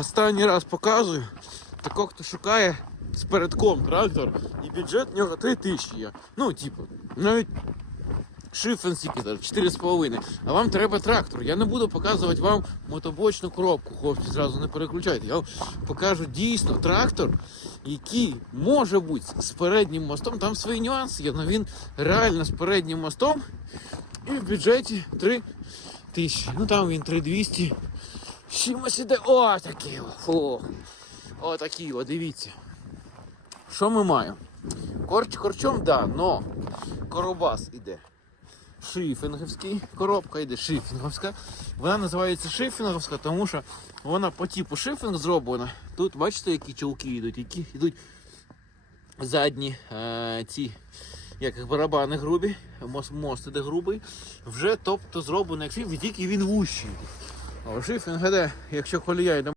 Останній раз показую. Такого, хто шукає з передком трактор, і бюджет в нього 3 тисячі є. Ну, типу, навіть шифен стільки 4,5. А вам треба трактор. Я не буду показувати вам мотобочну коробку, хлопці, зразу не переключайте. Я вам покажу дійсно трактор, який може бути з переднім мостом. Там свої нюанси є, але він реально з переднім мостом. І в бюджеті 3 тисячі. Ну там він 3200. Чимось іде. О, такий. о, Фу. О, такий, о, дивіться. Що ми маємо? Корч корчом, да, но коробас іде. Шифінговський, коробка йде шифінговська. Вона називається шифінговська, тому що вона по типу шифінг зроблена. Тут бачите, які чолки йдуть, які йдуть задні е, ці як барабани грубі, мост, мост іде грубий. Вже тобто зроблено як шифінг, тільки він вущий. А він гаде, якщо колія йде